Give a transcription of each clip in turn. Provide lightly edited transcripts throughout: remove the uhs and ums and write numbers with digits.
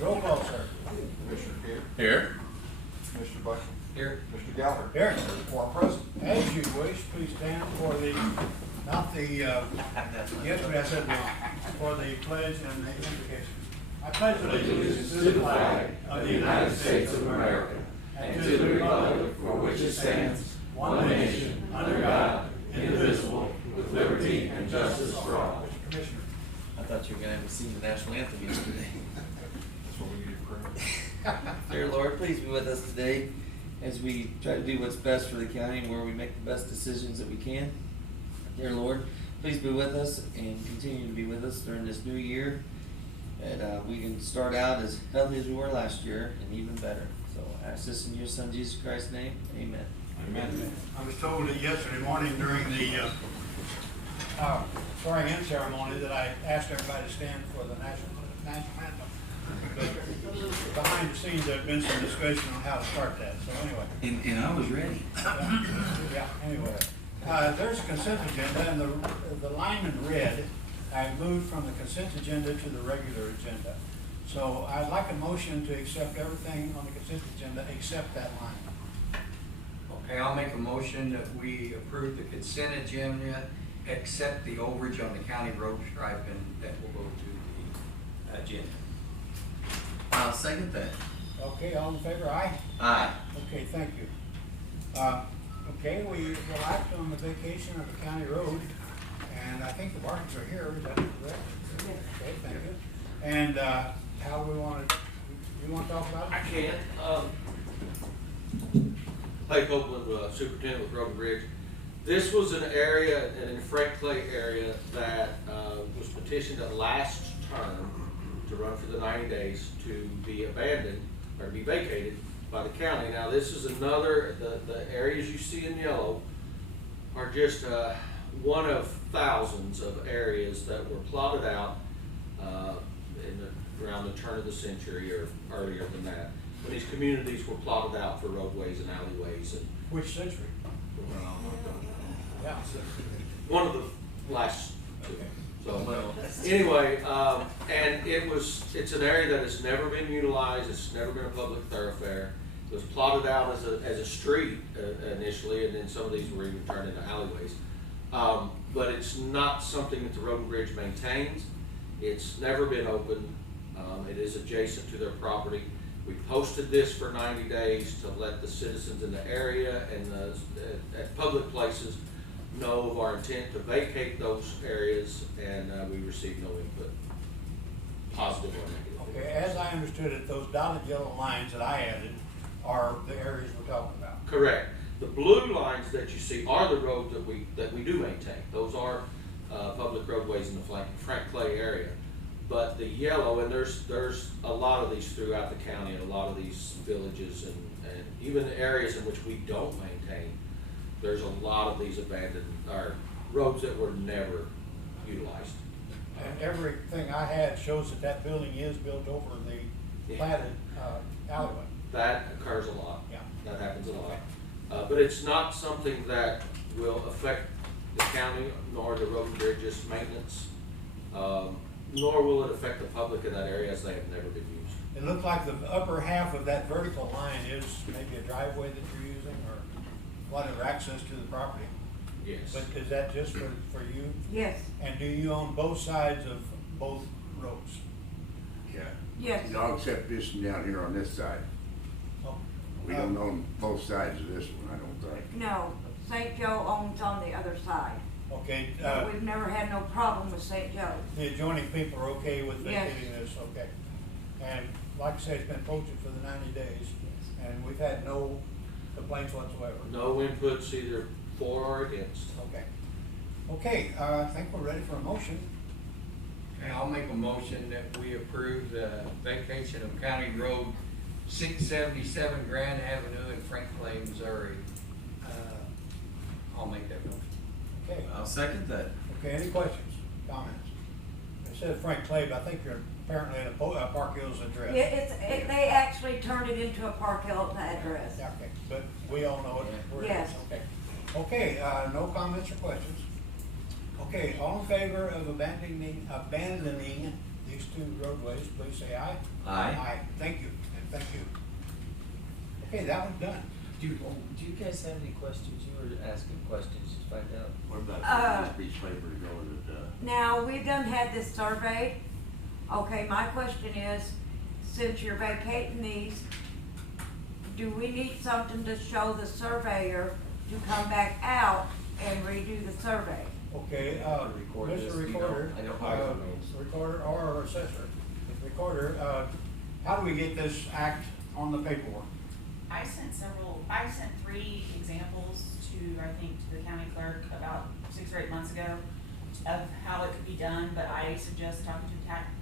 Roll call, sir. Commissioner Here. Here. Commissioner Buckman. Here. Mr. Gallagher. Here. Four present. As you wish, please stand for the, not the, yesterday I said wrong, for the pledge and the invocation. I pledge allegiance to the flag of the United States of America and to the republic for which it stands, one nation, under God, indivisible, with liberty and justice for all. Mr. Commissioner. I thought you were going to have sing the national anthem yesterday. That's what we need to prove. Dear Lord, please be with us today as we try to do what's best for the county and where we make the best decisions that we can. Dear Lord, please be with us and continue to be with us during this new year. That we can start out as healthy as we were last year and even better. So I ask this in your Son Jesus Christ's name. Amen. Amen. I was told that yesterday morning during the swearing-in ceremony that I asked everybody to stand for the national anthem. But behind the scenes, there had been some discussion on how to start that. So anyway. And I was ready. Yeah. Anyway, there's a consent agenda, and the line in red, I moved from the consent agenda to the regular agenda. So I'd like a motion to accept everything on the consent agenda except that line. Okay, I'll make a motion that we approve the consent agenda, except the overage on the county road striping that will go to the agenda. I'll second that. Okay, all in favor, aye? Aye. Okay, thank you. Okay, we will act on the vacation of the county road, and I think the Bartons are here, is that correct? Okay, thank you. And how we want to, you want to talk about it? I can. Lake Copeland, Superintendent with Road and Bridge. This was an area, an Frank Clay area, that was petitioned at last term to run for the 90 days to be abandoned or be vacated by the county. Now this is another, the areas you see in yellow are just one of thousands of areas that were plotted out around the turn of the century or earlier than that, when these communities were plotted out for roadways and alleyways. And Which century? Yeah. one of the last two. So anyway, and it's an area that has never been utilized. It's never been a public thoroughfare. It was plotted out as a street initially, and then some of these were even turned into alleyways. But it's not something that the Road and Bridge maintains. It's never been open. It is adjacent to their property. We posted this for 90 days to let the citizens in the area and at public places know of our intent to vacate those areas, and we received no input, positive or negative. Okay, as I understood it, those dotted yellow lines that I added are the areas we're talking about. Correct. The blue lines that you see are the roads that we do maintain. Those are public roadways in the Frank Clay area. But the yellow, and there's a lot of these throughout the county, and a lot of these villages, and even the areas in which we don't maintain, there's a lot of these abandoned or roads that were never utilized. And everything I had shows that building is built over the platted alleyway. That occurs a lot. Yeah. That happens a lot. But it's not something that will affect the county nor the road and bridges maintenance, nor will it affect the public in that area, as they have never been used. It looks like the upper half of that vertical line is maybe a driveway that you're using or whatever, access to the property. Yes. But is that just for you? Yes, And do you own both sides of both roads? Yeah. yes. No, except this one down here on this side. Oh, We don't own both sides of this one, I don't think. No, St. Joe owns on the other side. Okay, We've never had no problem with St. Joe. the adjoining people are okay with Yes. vacating this, okay? And like I say, it's been posted for the 90 days, and we've had no complaints whatsoever. No inputs either for or against. Okay. Okay, I think we're ready for a motion. And I'll make a motion that we approve the vacation of County Road 677 Grand Avenue in Frank Clay, Missouri. I'll make that motion. Okay. I'll second that. Okay, any questions, comments? I said Frank Clay, but I think you're apparently in a Park Hills address. They actually turned it into a Park Hilton address. Yeah, okay, but we all know it. where it is. Yes. Okay. Okay, no comments or questions? Okay, all in favor of abandoning these two roadways, please say aye. Aye. Aye, thank you, and thank you. Okay, that one's done. Do you guys have any questions? You were asking questions to find out. What about Uh, this piece of paper going at, Now, we done had this survey. Okay, my question is, since you're vacating these, do we need something to show the surveyor to come back out and redo the survey? Okay, Record this, Mr. you know, Recorder, I don't know. Recorder or Assessor, Recorder, how do we get this act on the paperwork? I sent 3 examples to, I think, to the county clerk about 6 or 8 months ago of how it could be done, but I suggest talking to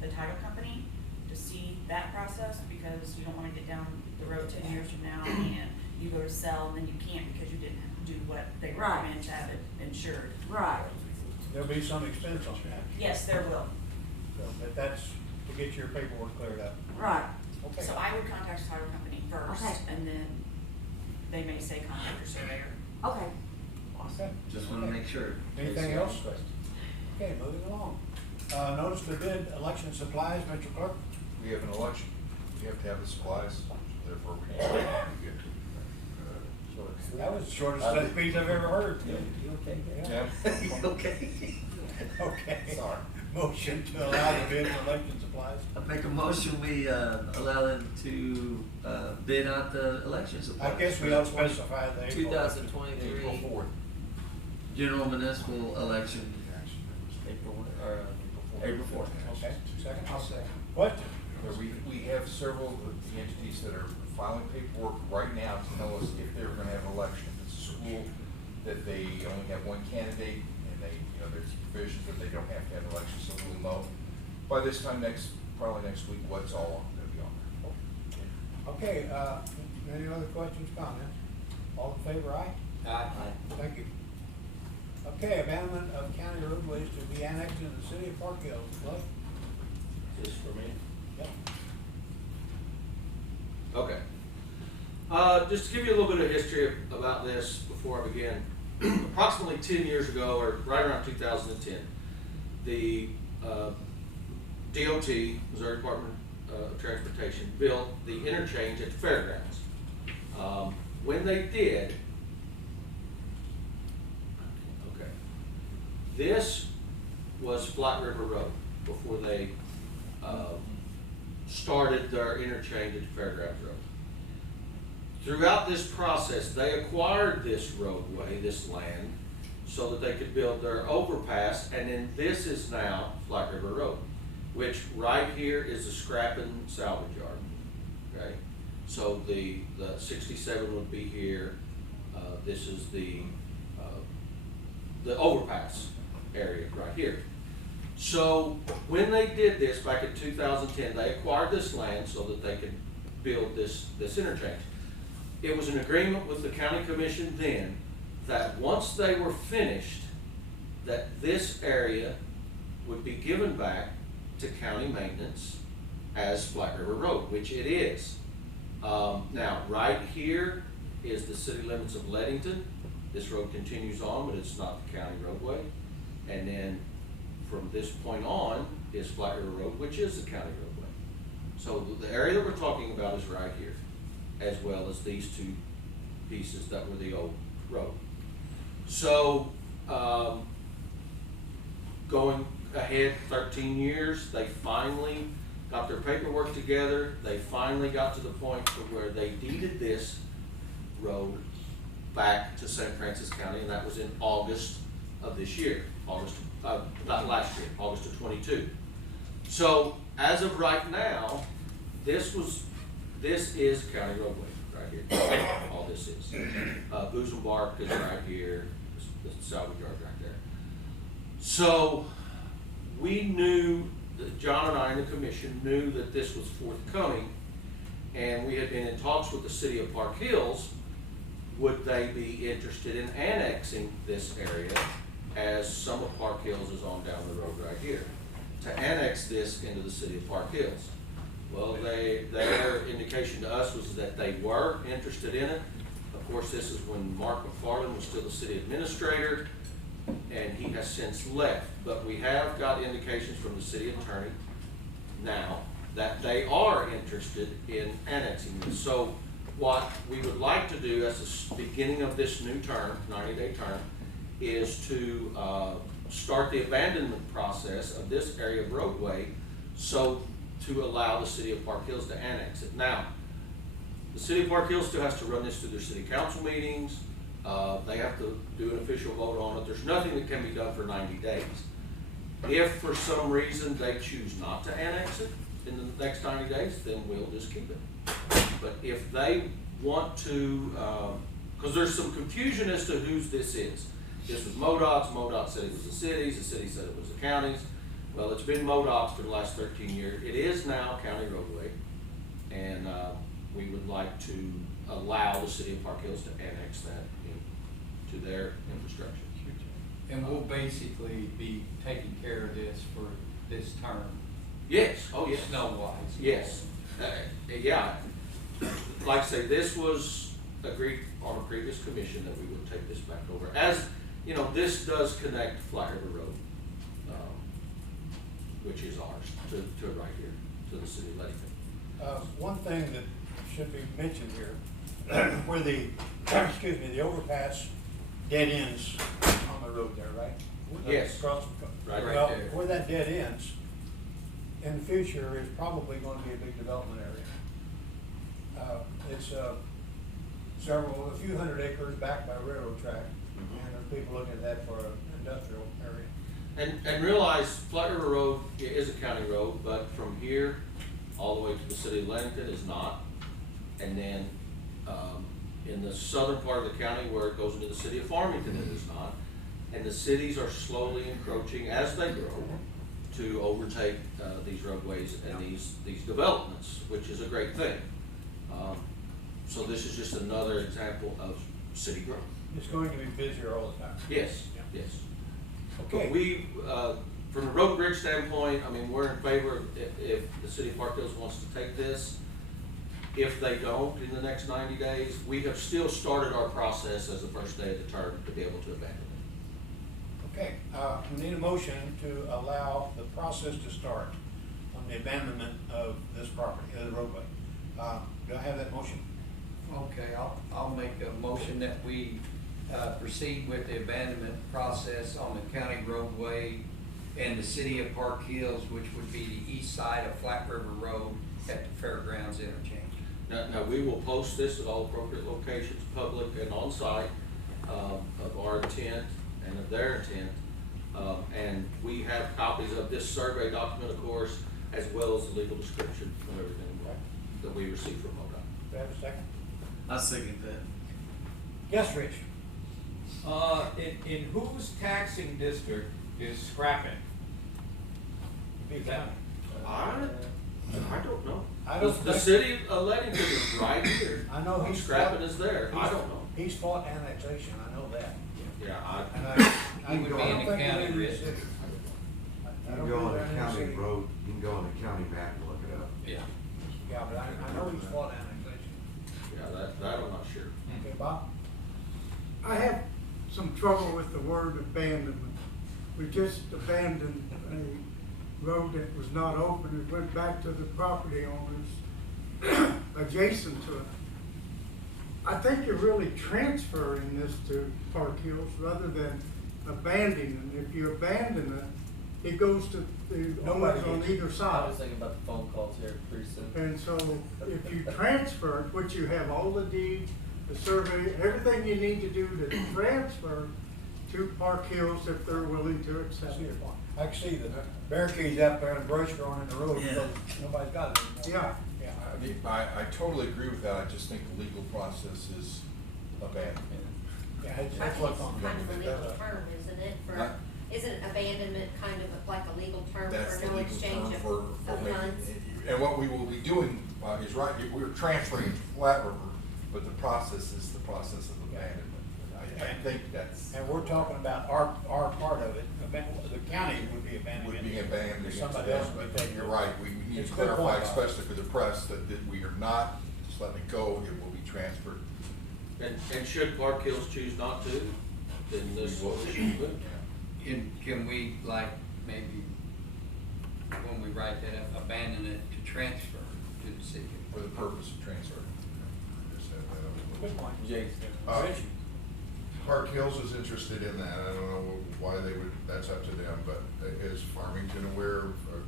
the title company to see that process, because you don't wanna get down the road 10 years from now and you go to sell and then you can't because you didn't do what they Right. recommend to have it insured. Right. There'll be some expense on that, Yes, there will. but that's to get your paperwork cleared up. Right. Okay. So I would contact the title company first, Okay. and then they may say contact your surveyor. Okay. Okay. Just wanna make sure. Anything else? Okay, moving along. Notice the bid, election supplies, Mr. Clerk? We have an election, we have to have the supplies, therefore we need to get. That was the shortest speech I've ever heard. You okay? Yeah. Okay. Okay. Sorry. Motion to allow the bid for election supplies. I make a motion, we, allow them to, bid out the election I supplies. guess we ought to specify the April. 2023 April 4th. general municipal election, April 4th. Okay, second, I'll second. What? We have several of the entities that are filing paperwork right now to tell us if they're gonna have an election. If it's a school that they only have one candidate and they, there's provisions that they don't have to have an election, so we'll know by this time probably next week, what's all gonna be on there. Okay, any other questions, comments? All in favor, aye? Aye. Thank you. Okay, abandonment of county roadways to be annexed into the city of Park Hills. Cliff? Just for me? Yep. Okay. Just to give you a little bit of history about this before I begin. Approximately 10 years ago, or right around 2010, the DOT, Missouri Department of Transportation, built the interchange at the fairgrounds. When they did, okay, this was Flat River Road before they started their interchange at the Fairgrounds Road. Throughout this process, they acquired this roadway, this land, so that they could build their overpass, and then this is now Flat River Road, which right here is a scrap and salvage yard, okay? So the 67 would be here, this is the overpass area right here. So when they did this back in 2010, they acquired this land so that they could build this interchange. It was an agreement with the county commission then that once they were finished, that this area would be given back to county maintenance as Flat River Road, which it is. Now, right here is the city limits of Leadington. This road continues on, but it's not the county roadway. And then from this point on is Flat River Road, which is the county roadway. So the area that we're talking about is right here, as well as these two pieces that were the old road. So, going ahead 13 years, they finally got their paperwork together. They finally got to the point to where they deeded this road back to St. Francis County, and that was in August of this year, not last year, August of 22. So as of right now, this is county roadway right here. All this is. Boozle Bark is right here, the salvage yard right there. So we knew, that John and I and the commission knew that this was forthcoming, and we had been in talks with the city of Park Hills. Would they be interested in annexing this area, as some of Park Hills is on down the road right here, to annex this into the city of Park Hills? Well, their indication to us was that they were interested in it. Of course, this is when Mark McFarland was still the city administrator, and he has since left. But we have got indications from the city attorney now that they are interested in annexing this. So what we would like to do as the beginning of this new term, 90-day term, is to start the abandonment process of this area of roadway, so to allow the city of Park Hills to annex it. Now, the city of Park Hills still has to run this through their city council meetings. They have to do an official vote on it. There's nothing that can be done for 90 days. If for some reason they choose not to annex it in the next 90 days, then we'll just keep it. But if they want to, because there's some confusion as to whose this is. This was MoDOT's. MoDOT said it was the cities. The city said it was the counties. Well, it's been MoDOT's for the last 13 years. It is now county roadway, and we would like to allow the city of Park Hills to annex that into their infrastructure. And we'll basically be taking care of this for this term. Yes. Oh, yes. Snow-wise. Yes. Yeah. Like I say, this was agreed on a previous commission that we would take this back over. As you know, this does connect Flat River Road, which is ours, to right here, to the city of Lettington. One thing that should be mentioned here, where the, excuse me, the overpass dead ends on the road there, right? Yes. Across, Right well, there. where that dead ends, in the future, is probably going to be a big development area. It's a few hundred acres backed by a railroad track, and there's people looking at that for an industrial area. And realize Flat River Road is a county road, but from here all the way to the city of Lettington is not. And then in the southern part of the county where it goes into the city of Farmington, it is not. And the cities are slowly encroaching as they grow to overtake these roadways and these developments, which is a great thing. So this is just another example of city growth. It's going to be busier all the time. Yes, Yeah. yes. Okay. But we, from a road and bridge standpoint, I mean, we're in favor of if the city of Park Hills wants to take this. If they don't in the next 90 days, we have still started our process as the first day of the term to be able to abandon it. Okay, we need a motion to allow the process to start on the abandonment of this property, the roadway. Do I have that motion? Okay, I'll make a motion that we proceed with the abandonment process on the county roadway and the city of Park Hills, which would be the east side of Flat River Road at the Fairgrounds interchange. Now we will post this at all appropriate locations, public and on-site, of our intent and of their intent. And we have copies of this survey document, of course, as well as the legal description of everything that we received from MoDOT. Do I have a second? I second that. Yes, Rich? In whose taxing district is scrapping? Be county. I don't know. I don't The think- city of Lettington is right here. I know he's Scrapping fought- is there. I don't know. He's fought annexation, I know that. Yeah, And He would be in the don't think county, we're in the Rich. city. I You don't can go think on we're the in the county city. road, you can go on the county map and look it up. Yeah. Yeah, but I know he's fought annexation. yeah, that I'm not sure. Okay, Bob? I have some trouble with the word abandonment. We just abandoned a road that was not open. It went back to the property owners adjacent to it. I think you're really transferring this to Park Hills rather than abandoning it. If you abandon it, it goes to the owners on either I side. was thinking about the phone calls here pretty soon. And so if you transfer it, which you have all the deeds, the survey, everything you need to do to transfer to Park Hills if they're willing to I accept see your it. point. I can see the barricades out there and brush growing in the road, Yeah. because nobody's got it anymore. Yeah. Yeah. I totally agree with that. I just think the legal process is abandoned. Yeah, I think that's what's on. it's kind of a legal term, isn't it, Huh? isn't abandonment kind of like a legal term That's for the no legal exchange term of for making, funds? and what we will be doing, is right, we're transferring to Flat River, but the process is the process of abandonment. I think that's. And we're talking about our part of it, the county would be abandoning it. Would be abandoned against Somebody them, else would be but taking it. you're right, we need It's to a good clarify, point, Bob. especially for the press, that we are not just letting it go, it will be transferred. And should Park Hills choose not to, then this will be moved. And can we like maybe when we write that up, abandon it to transfer to the city. For the purpose of transfer. Just have that on. Good point. Jake. Rich? Park Hills is interested in that, I don't know why they would, that's up to them, but is Farmington aware,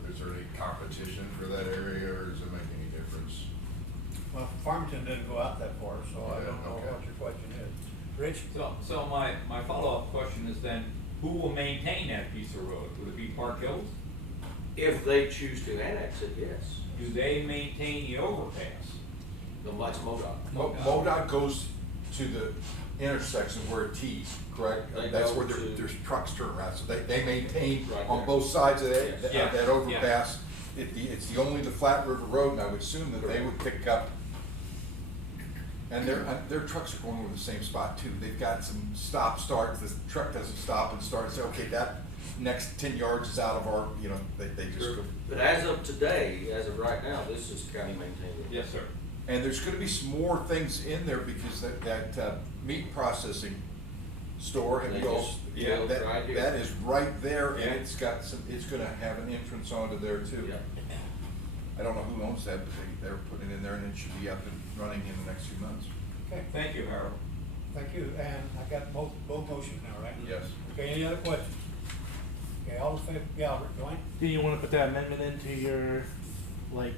is there any competition for that area, or does it make any difference? Well, Farmington didn't go out that far, so I Yeah, don't know okay. what your question is. Rich? So my follow-up question is then, who will maintain that piece of road? Would it be Park Hills? If they choose to annex it, yes. Do they maintain the overpass? The much MoDOT. MoDOT goes to the intersection where it tees, correct? They That's go where to- there's trucks turn around, so they maintain Right on there. both sides of Yes. that, Yeah. of that overpass. It's the only the Flat River Road, and I would assume that they would pick up. And their trucks are going over the same spot too. They've got some stop starts, the truck doesn't stop and start and say, okay, that next 10 yards is out of our, you know, they just go. But as of today, as of right now, this is county maintained. Yes, sir. And there's gonna be some more things in there because that meat processing store, have They you all? just Yeah, built right here. that is right there, and Yeah. it's got some, it's gonna have an entrance onto there too. Yeah. I don't know who owns that, but they're putting it in there, and it should be up and running in the next few months. Okay, Thank you, Harold. thank you, and I got both motions now, right? Yes. Okay, any other questions? Okay, all in favor, yeah, Dwayne? Do you want to put that amendment into your, like,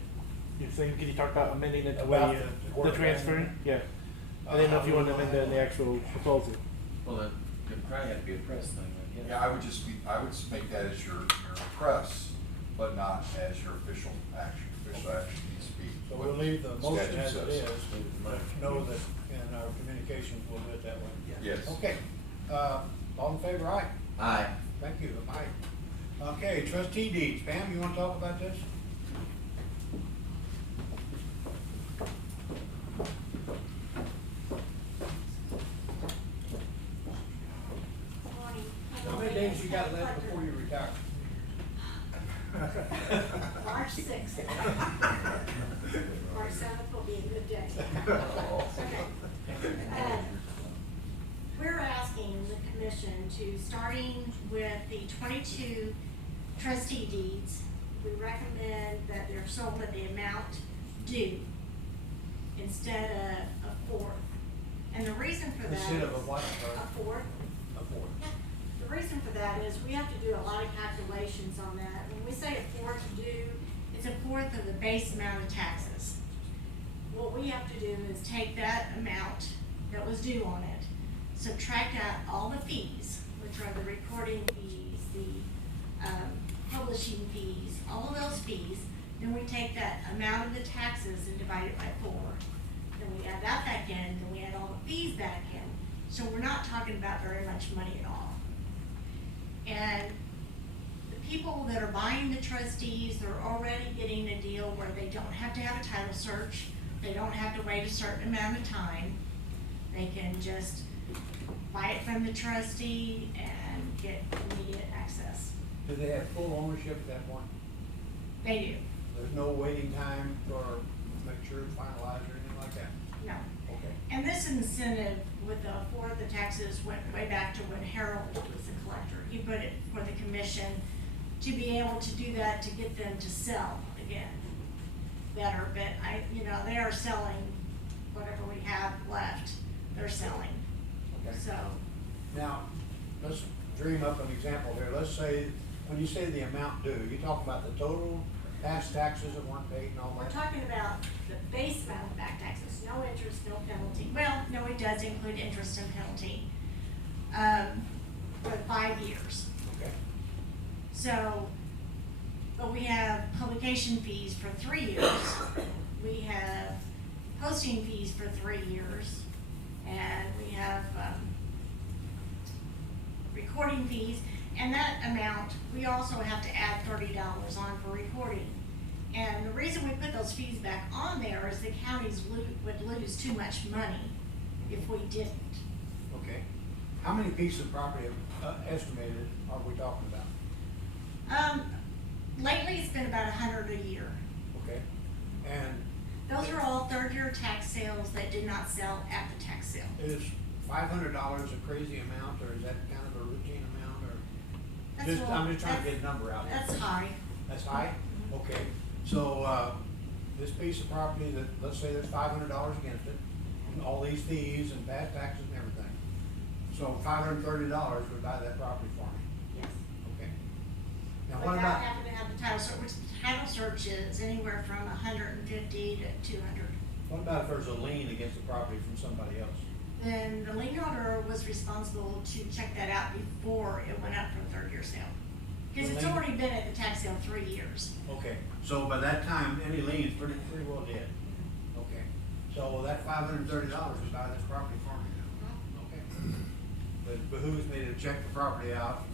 your thing? Can you talk about amending it to About where the the word transferring? amendment? Yeah. I didn't know if you wanted to amend that in the actual proposal. Well, it could probably have to be a press thing, I guess. Yeah, I would make that as your press, but not as your official action. Official action needs to be. So what we'll leave the motion statute as it says. is, but know that in our communications, we'll do it that way. Yes. Okay, all in favor, aye? Aye. Thank you, aye. Okay, trustee deeds, Pam, you wanna talk about this? How many days you got left before you retire? March 6th. March 7th will be a good day. Okay. We're asking the commission to, starting with the 22 trustee deeds, we recommend that they're sold at the amount due instead of a fourth. And the reason for that is. Instead of a what? A fourth. A fourth. The reason for that is we have to do a lot of calculations on that. When we say a fourth due, it's a fourth of the base amount of taxes. What we have to do is take that amount that was due on it, subtract out all the fees, which are the recording fees, the publishing fees, all of those fees. Then we take that amount of the taxes and divide it by 4. Then we add that back in, then we add all the fees back in. So we're not talking about very much money at all. And the people that are buying the trustees, they're already getting a deal where they don't have to have a title search. They don't have to wait a certain amount of time. They can just buy it from the trustee and get immediate access. Do they have full ownership at that point? They do, There's no waiting time for make sure it's finalized or anything like that? no. Okay. And this incentive with the fourth of taxes went way back to when Harold was the collector. He put it for the commission to be able to do that, to get them to sell again better. But they are selling whatever we have left, they're selling. Okay. So, Now, let's dream up an example here. Let's say, when you say the amount due, you talk about the total past taxes that weren't paid and all we're that? talking about the base amount of back taxes, no interest, no penalty. Well, no, it does include interest and penalty, for 5 years. Okay. So, but we have publication fees for 3 years. We have posting fees for 3 years. And we have, recording fees. And that amount, we also have to add $30 on for recording. And the reason we put those fees back on there is the counties would lose too much money if we didn't. Okay. How many pieces of property estimated are we talking about? Lately, it's been about 100 a year. Okay. And Those are all third-year tax sales that did not sell at the tax sale. is $500 a crazy amount, or is that kind of a routine amount, or? That's Just, what- I'm just trying to that's- get a number out there. That's high. That's high? Okay, so, this piece of property that, let's say there's $500 against it, and all these fees and past taxes and everything. So $530 would buy that property for me, Yes. okay? Now, what Without about, having to have the title search, which the title search is anywhere from 150 to 200. what about if there's a lien against the property from somebody else? Then the lien holder was responsible to check that out before it went up for a third year sale. Because The it's lien- already been at the tax sale 3 years. Okay, so by that time, any lien's pretty well dead. Okay, so that $530 would buy this property for me now. Okay. But it behooves me to check the property out,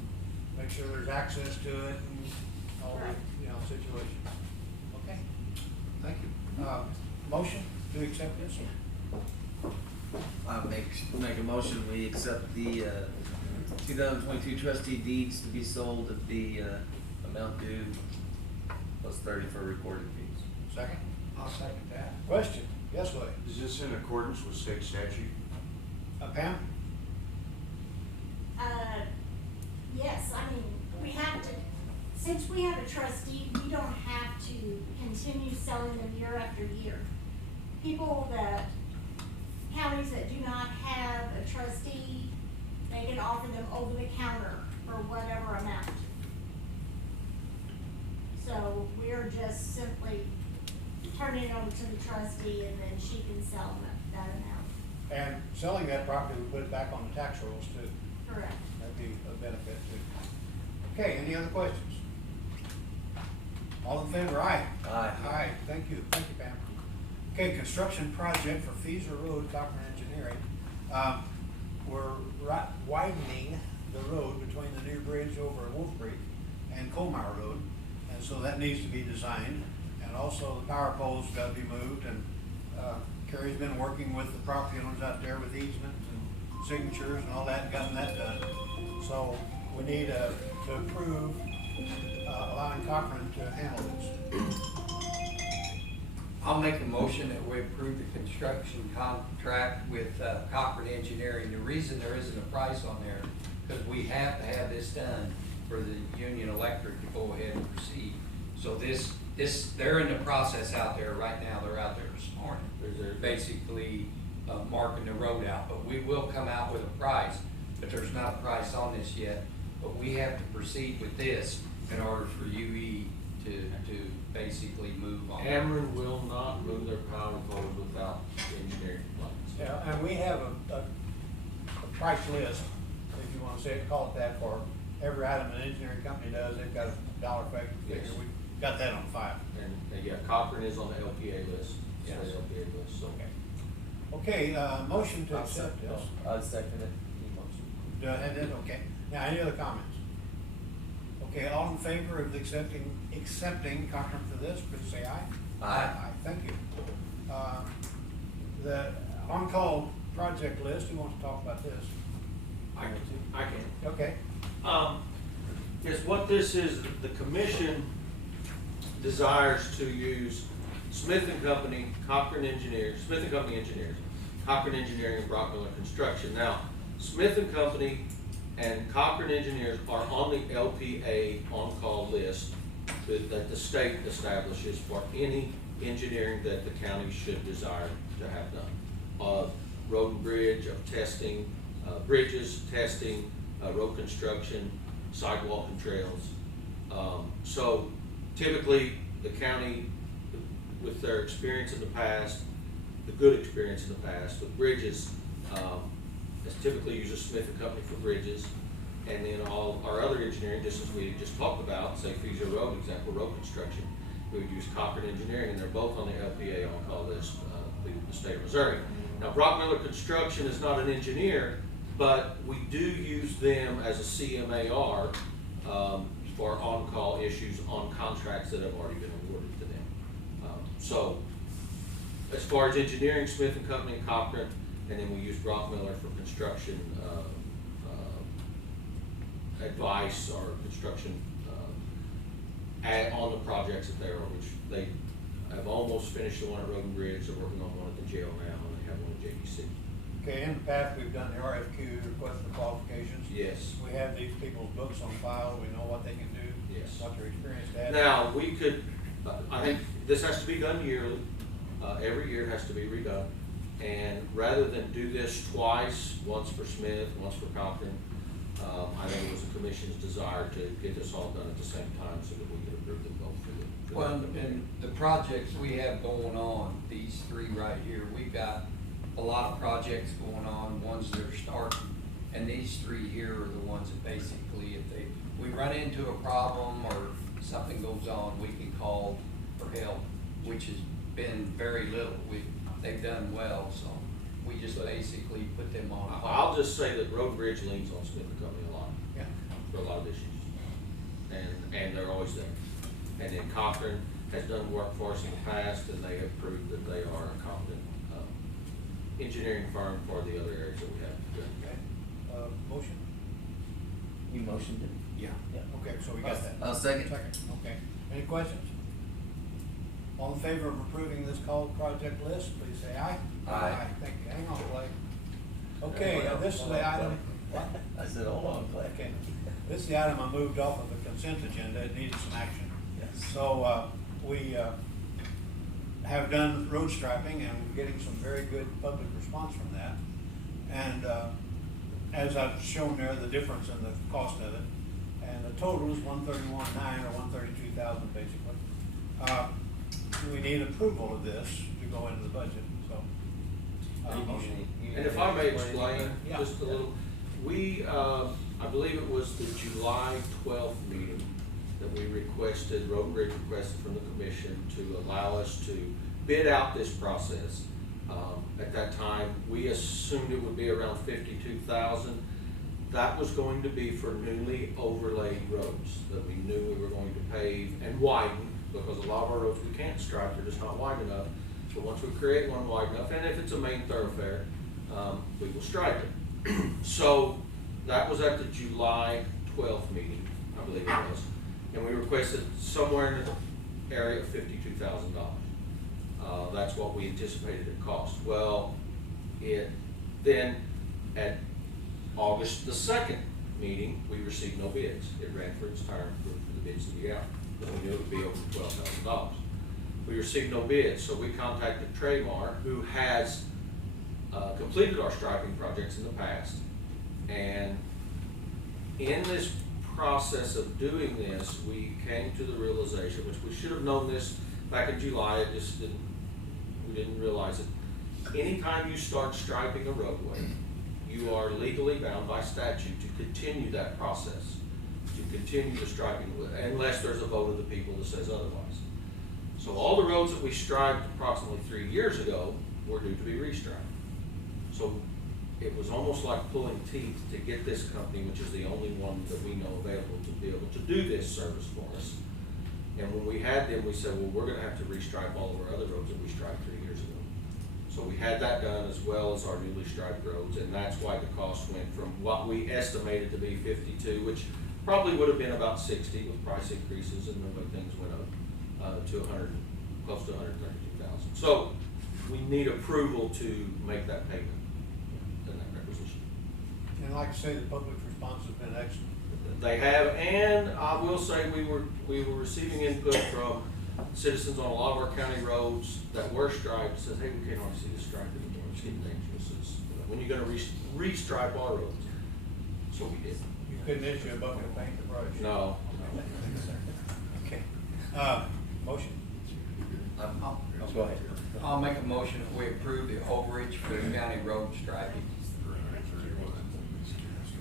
make sure there's access to it and all the, you know, situation. Okay, thank you. Motion to accept this? Make a motion, we accept the, 2022 trustee deeds to be sold at the, amount due plus 30 for recorded fees. Second? I'll second that. Question? Yes, Lloyd? Is this in accordance with state statute? Pam? Yes, I mean, we have to, since we have a trustee, we don't have to continue selling them year after year. People that, counties that do not have a trustee, they can offer them over the counter for whatever amount. So we're just simply turning it over to the trustee and then she can sell them at that amount. And selling that property would put it back on the tax rolls too. Correct. That'd be a benefit too. Okay, any other questions? All in favor, aye? Aye. Aye, thank you, Pam. Okay, construction project for Feeser Road, Cochran Engineering. We're widening the road between the new bridge over at Wolf Creek and Colmar Road. And so that needs to be designed. And also the power poles gotta be moved, and, Kerry's been working with the property owners out there with easements and signatures and all that, and gotten that done. So we need, to approve, allowing Cochran to handle this. I'll make a motion that we approve the construction contract with Cochran Engineering. The reason there isn't a price on there, because we have to have this done for the Union Electric to go ahead and proceed. So they're in the process out there right now. They're out there this morning. They're basically marking the road out, but we will come out with a price, but there's not a price on this yet. But we have to proceed with this in order for UE to basically move on. Cameron will not move their power poles without engineering plans. Yeah, and we have a price list, if you wanna say it, call it that, for every item an engineering company does. They've got a dollar figure. Yes. We got that on file. And yeah, Cochran is on the LPA list, Yes. state LPA list, so. Okay, motion to accept this. I'll second it. Any motion? Do I have that? Okay. Now, any other comments? Okay, all in favor of accepting Cochran for this, please say aye. Aye. Thank you. The on-call project list, who wants to talk about this? I can. Okay. Is what this is, the commission desires to use Smith and Company, Cochran Engineers, Smith and Company Engineers, Cochran Engineering and Brockmiller Construction. Now, Smith and Company and Cochran Engineers are on the LPA on-call list that the state establishes for any engineering that the county should desire to have done. Of road and bridge, of testing, bridges, testing, road construction, sidewalk and trails. So typically, the county, with their experience in the past, the good experience in the past with bridges, has typically uses Smith and Company for bridges. And then all our other engineering, just as we just talked about, say Feeser Road, example, road construction, we would use Cochran Engineering, and they're both on the LPA on-call list, the state of Missouri. Now, Brockmiller Construction is not an engineer, but we do use them as a CMAR for on-call issues on contracts that have already been awarded to them. So, as far as engineering, Smith and Company and Cochran, and then we use Brockmiller for construction advice or construction on the projects that they're on, which they have almost finished the one at Road and Bridge. They're working on one at the jail now, and they have one at JBC. Okay, in the past, we've done the RFQ, request for qualifications. Yes. We have these people's books on file, we know what they can do. Yes. What their experience at. Now, we could, I think this has to be done yearly, every year it has to be redone. And rather than do this twice, once for Smith, once for Cochran, I think it was the commission's desire to get this all done at the same time so that we could approve them both for the. Well, and the projects we have going on, these three right here, we've got a lot of projects going on, ones that are starting. And these three here are the ones that basically, if we run into a problem or something goes on, we can call for help, which has been very little. They've done well, so we just basically put them on hold. I'll just say that Road Bridge leans on Smith and Company a lot. Yeah. For a lot of issues. And they're always there. And then Cochran has done work for us in the past, and they have proved that they are a competent engineering firm for the other areas that we have. Okay, motion? You motioned it? Yeah. Okay, so we got that. I'll second. Okay. Any questions? All in favor of approving this called project list, please say aye. Aye. Thank you. Hang on, Clay. Okay, this is the item. What? I said, hold on, Clay. Okay. This is the item I moved off of the consent agenda. It needed some action. Yes. So, we, have done road striping, and we're getting some very good public response from that. And, as I've shown there, the difference in the cost of it, and the total is $131,900 or $132,000 basically. We need approval of this to go into the budget, so. Motion. And if I may explain, Yeah. just a little, we, I believe it was the July 12th meeting that we requested, Road Bridge requested from the commission to allow us to bid out this process. At that time, we assumed it would be around 52,000. That was going to be for newly overlaid roads that we knew we were going to pave and widen, because a lot of our roads we can't stripe, they're just not wide enough. So once we create one wide enough, and if it's a main thoroughfare, we will stripe it. So that was at the July 12th meeting, I believe it was. And we requested somewhere in the area of $52,000. That's what we anticipated it cost. Well, then at August the 2nd meeting, we received no bids. It ran for its term for the bids to be out, but we knew it would be over $12,000. We received no bids, so we contacted Traymar, who has completed our striping projects in the past. And in this process of doing this, we came to the realization, which we should have known this back in July, we didn't realize it. Anytime you start striping a roadway, you are legally bound by statute to continue that process, to continue the striping, unless there's a vote of the people that says otherwise. So all the roads that we striped approximately 3 years ago were due to be restriped. So it was almost like pulling teeth to get this company, which is the only one that we know available to be able to do this service for us. And when we had them, we said, well, we're gonna have to restripe all of our other roads that we striped 3 years ago. So we had that done as well as our newly striped roads, and that's why the cost went from what we estimated to be 52, which probably would have been about 60 with price increases and the way things went up, to 100, close to 132,000. So we need approval to make that payment in that requisition. And like I say, the public response has been excellent. They have, and I will say we were receiving input from citizens on a lot of our county roads that were striped, says, hey, we can't hardly see the stripe anymore, it's getting dangerous. When you're gonna restripe our roads? So we did. You couldn't issue a bucket of paint to brush? No. Okay. Motion? Go ahead. I'll make a motion that we approve the overage for the county road striping.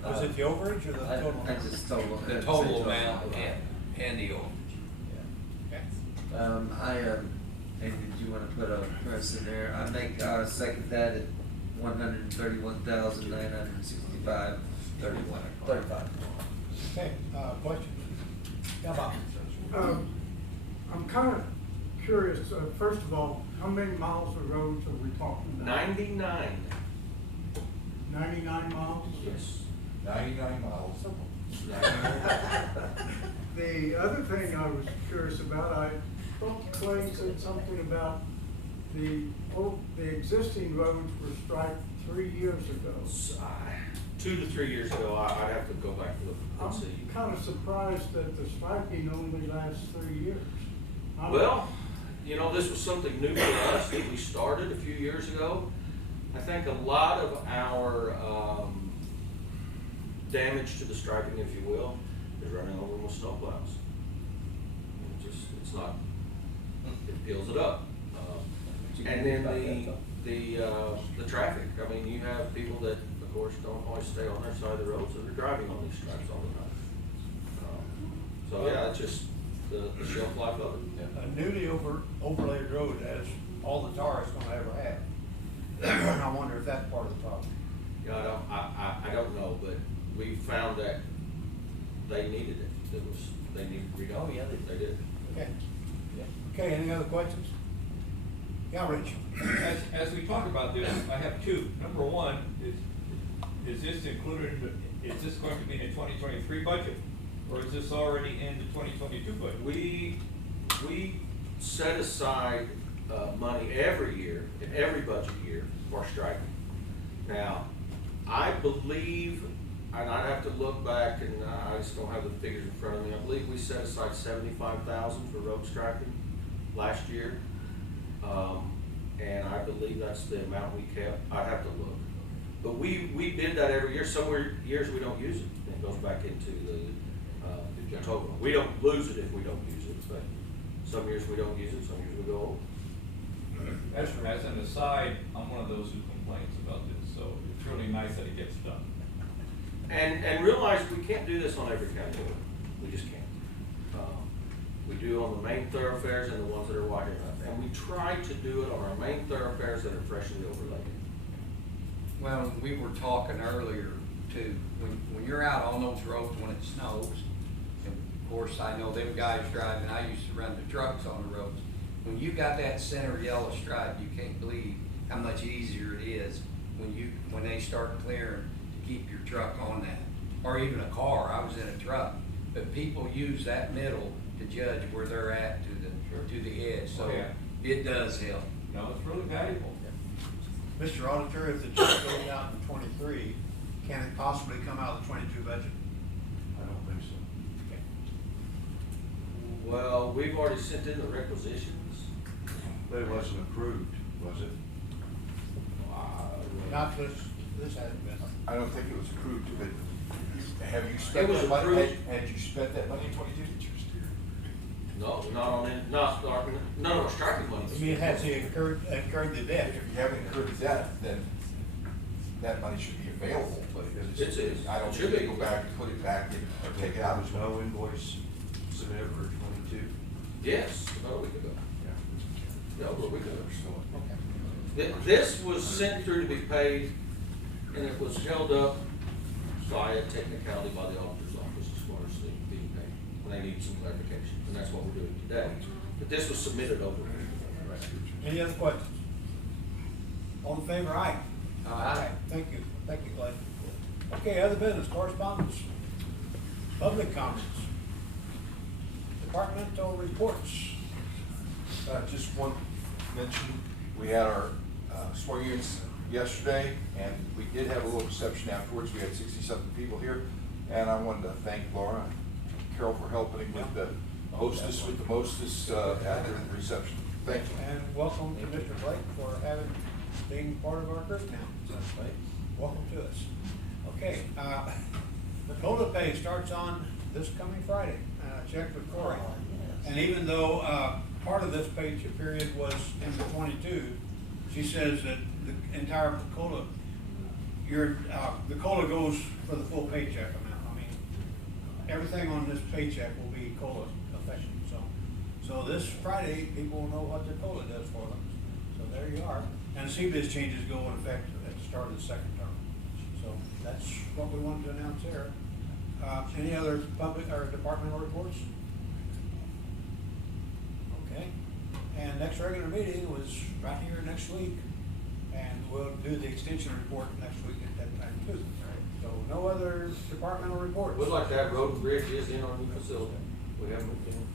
Was it the overage or the total? I just total. The total amount and the overage. Okay. And did you wanna put a press in there? I second that at $131,965.35. Okay, questions? Yeah, Bob? I'm kind of curious, first of all, how many miles of roads are we talking about? 99. 99 miles? Yes. 99 miles. The other thing I was curious about, I thought Clay said something about the existing roads were striped 3 years ago. 2 to 3 years ago, I'd have to go back and look and see. I'm kind of surprised that the striping only lasts 3 years. Well, you know, this was something new for us that we started a few years ago. I think a lot of our damage to the striping, if you will, is running over with snowplows. It's not, it peels it up. And then the traffic. I mean, you have people that, of course, don't always stay on their side of the road, so they're driving on these stripes all the time. So yeah, it's just the shelf life of it. A newly overlaid road has all the tar it's gonna ever have. And I wonder if that's part of the problem. Yeah, I don't know, but we found that they needed it. They needed redone. Oh, yeah, they did. Okay. Okay, any other questions? Yeah, Rich. As we talk about this, I have two. Number one, is this included, is this going to be in the 2023 budget? Or is this already in the 2022 budget? We set aside money every year, in every budget year, for striping. Now, I believe, and I'd have to look back, and I just don't have the figures in front of me. I believe we set aside $75,000 for road striping last year. And I believe that's the amount we kept. I'd have to look. But we bid that every year. Some years we don't use it. It goes back into the total. We don't lose it if we don't use it, but some years we don't use it, some years we go over. As an aside, I'm one of those who complains about this, so it's really nice that it gets done. And realize we can't do this on every county road. We just can't. We do on the main thoroughfares and the ones that are wide enough. And we try to do it on our main thoroughfares that are freshly overlaid. Well, we were talking earlier too, when you're out on those roads when it snows, and of course I know them guys driving, I used to run the trucks on the roads. When you got that center yellow stripe, you can't believe how much easier it is when they start clearing to keep your truck on that. Or even a car, I was in a truck, but people use that middle to judge where they're at to the edge, so it does help. No, it's really valuable. Mr. Auditor, if the check goes out in 23, can it possibly come out of the 22 budget? I don't think so. Okay. Well, we've already sent in the requisitions. But it wasn't approved, was it? Not this hasn't been. I don't think it was approved, but have you It spent was that money? approved. Had you spent that money in 22? No, not on it, not none of our striping money. I mean, has he incurred the debt? If you haven't incurred the debt, then that money should be available, but It is. I don't It should think be. you go back and put it back in, or take it out as well. No invoice submitted for 22? Yes, about a week ago. Yeah. No, over a week ago. Okay. This was sent through to be paid, and it was held up via technicality by the auditor's office as far as being paid, and they need some clarification, and that's what we're doing today. But this was submitted over. Any other questions? All in favor, aye? Aye. Thank you, Clay. Okay, other business, correspondence, public comments, departmental reports. Just one mention, we had our swearing-ins yesterday, and we did have a little reception afterwards. We had 60-something people here, and I wanted to thank Laura and Carol for helping with the hostess, at the reception. Thank you. And welcome to Mr. Blake for being part of our group now. Welcome to us. Okay, the COLA pay starts on this coming Friday. Checked with Corey. And even though part of this pay period was in the 22, she says that the entire COLA, the COLA goes for the full paycheck amount. I mean, everything on this paycheck will be COLA effective. So this Friday, people will know what their COLA does for them. So there you are. And CBIZ changes go in effect at the start of the second term. So that's what we wanted to announce there. Any other public or departmental reports? Okay. And next regular meeting was right here next week. And we'll do the extension report next week at that time too. So no other departmental reports. Would like to have road and bridge is in our new facility. We haven't moved in.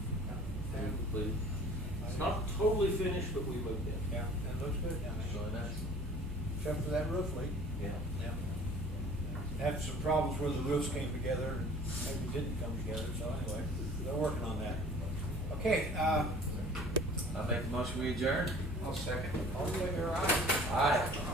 It's not totally finished, but we moved in. Yeah, and looks good down It's there, really nice. except for that roof leak. Yeah. Yeah. Had some problems where the roofs came together and maybe didn't come together, so anyway, they're working on that. Okay, I make the motion we adjourn. I'll second. all in favor, aye? Aye.